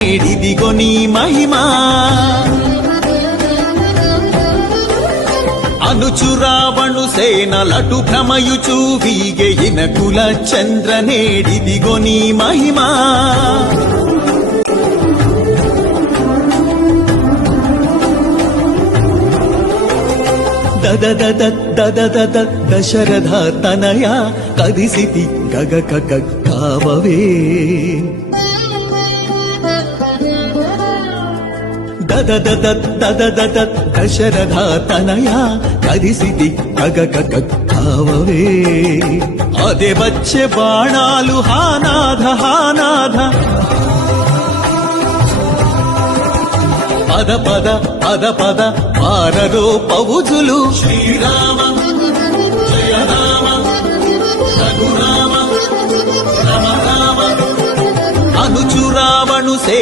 ఇదిగో నీ మహిమా అనుచురావణు సేనలటు భ్రమయుచూ వీగెయిన కుల చంద్రనేడిదిగో నీ మహిమా దద దశరథ తనయ కదిసితి గగ కావవే దద దశరథ తనయ కదిసితి గగ కావవే అదే వచ్చే బాణాలు హానాథ హానాథ పద పద పద పద పారరో పౌజులు శ్రీరామ జయ రామ రఘురామ రమ రామ అనుచురావణు సే